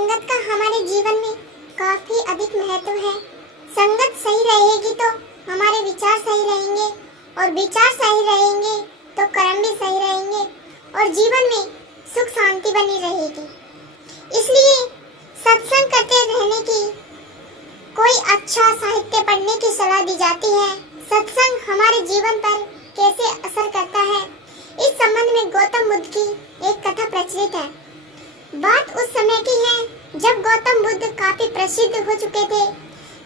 संगत का हमारे जीवन में काफी अधिक महत्व है। संगत सही रहेगी तो हमारे विचार सही रहेंगे और विचार सही रहेंगे तो कर्म भी सही रहेंगे और जीवन में सुख शांति बनी रहेगी। इसलिए सत्संग करते रहने की, कोई अच्छा साहित्य पढ़ने की सलाह दी जाती है। सत्संग हमारे जीवन पर कैसे असर करता है, इस संबंध में गौतम बुद्ध की एक कथा प्रचलित है। बात उस समय की है जब गौतम बुद्ध काफी प्रसिद्ध हो चुके थे।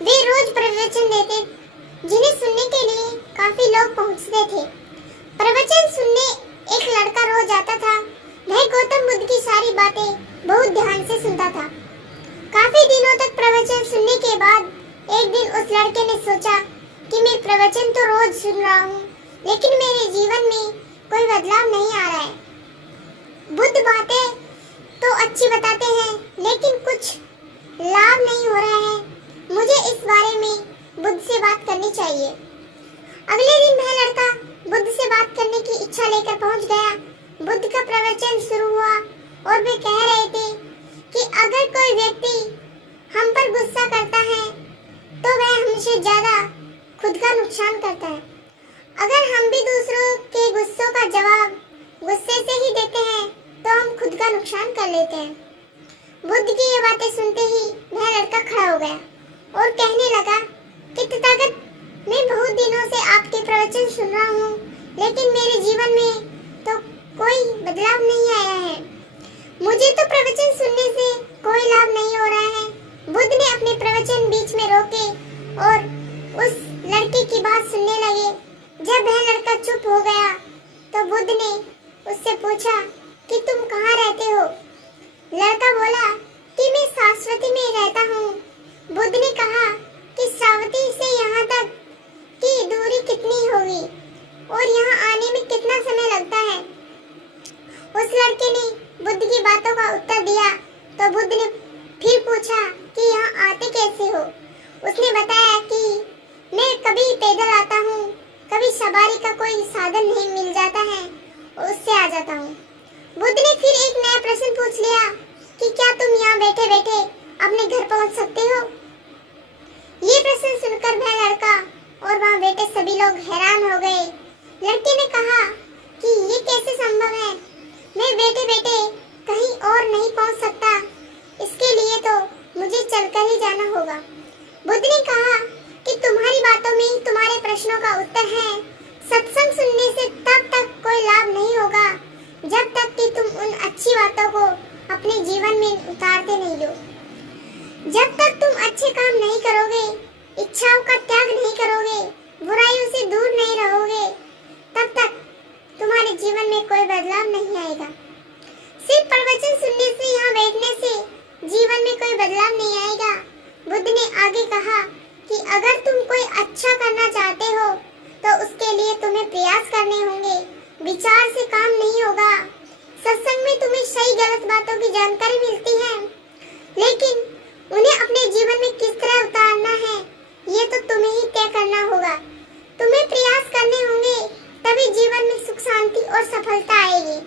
वे रोज प्रवचन देते, जिन्हें सुनने के लिए काफी लोग पहुंचते थे। प्रवचन सुनने एक लड़का रोज आता था। वह गौतम बुद्ध की सारी बातें बहुत ध्यान से सुनता था। काफी दिनों तक प्रवचन सुनने के बाद एक दिन उस लड़के ने सोचा कि मैं प्रवचन तो रोज सुन रहा हूँ, लेकिन मेरे जीवन में कोई बदलाव नहीं आ रहा है। बुद्ध बातें तो अच्छी बताते हैं, लेकिन कुछ लाभ नहीं हो रहा है। मुझे इस बारे में बुद्ध से बात करनी चाहिए। अगले दिन वह लड़का बुद्ध से बात करने की इच्छा लेकर पहुंच गया। बुद्ध का प्रवचन शुरू हुआ और वे कह रहे थे कि अगर कोई व्यक्ति हम पर गुस्सा करता है तो वह हमसे ज्यादा खुद का नुकसान करता है। अगर हम भी दूसरों के गुस्सों का जवाब गुस्से से ही देते हैं तो हम खुद का नुकसान कर लेते हैं। बुद्ध की ये बातें सुनते ही वह लड़का खड़ा हो गया और कहने लगा कि तथागत, मैं बहुत दिनों से आपके प्रवचन सुन रहा हूँ, लेकिन मेरे जीवन में तो कोई बदलाव नहीं आया है। मुझे तो प्रवचन सुनने से कोई लाभ नहीं हो रहा है। बुद्ध ने अपने प्रवचन बीच में रोके और उस लड़के की बात सुनने लगे। जब वह लड़का चुप हो गया तो बुद्ध ने उससे पूछा कि तुम कहाँ रहते हो? लड़का बोला कि मैं सारस्वती में रहता हूँ। बुद्ध ने कहा कि सारस्वती से यहाँ तक की दूरी कितनी होगी और यहाँ आने में कितना समय लगता है? उस लड़के ने बुद्ध की बातों का उत्तर दिया तो बुद्ध ने फिर पूछा कि यहाँ आते कैसे हो? उसने बताया कि मैं कभी पैदल आता हूँ, कभी सवारी का कोई साधन नहीं मिल जाता है, उससे आ जाता हूँ। बुद्ध ने फिर एक नया प्रश्न पूछ लिया कि क्या तुम यहाँ बैठे बैठे अपने घर पहुँच सकते हो? ये प्रश्न सुनकर वह लड़का और वहाँ बैठे सभी लोग हैरान हो गए। लड़के ने कहा कि ये कैसे संभव है? मैं बैठे बैठे कहीं और नहीं पहुँच सकता, इसके लिए तो मुझे चलकर ही जाना होगा। बुद्ध ने कहा कि तुम्हारी बातों में तुम्हारे प्रश्नों का उत्तर है। सत्संग सुनने से तब तक कोई लाभ नहीं होगा जब तक कि तुम उन अच्छी बातों को अपने जीवन में उतारते नहीं हो। जब तक तुम अच्छे काम नहीं करोगे, इच्छाओं का त्याग नहीं करोगे, बुराइयों से दूर नहीं रहोगे, तब तक तुम्हारे जीवन में कोई बदलाव नहीं आएगा। सिर्फ प्रवचन सुनने से, यहाँ बैठने से जीवन में कोई बदलाव नहीं आएगा। बुद्ध ने आगे कहा कि अगर तुम कोई अच्छा करना चाहते हो तो उसके लिए तुम्हें प्रयास करने होंगे। विचार से काम नहीं होगा। सत्संग में तुम्हें सही गलत बातों की जानकारी मिलती है, लेकिन उन्हें अपने जीवन में किस तरह उतारना है, ये तो तुम्हें ही तय करना होगा। तुम्हें प्रयास करने होंगे, तभी जीवन में सुख शांति और सफलता आएगी।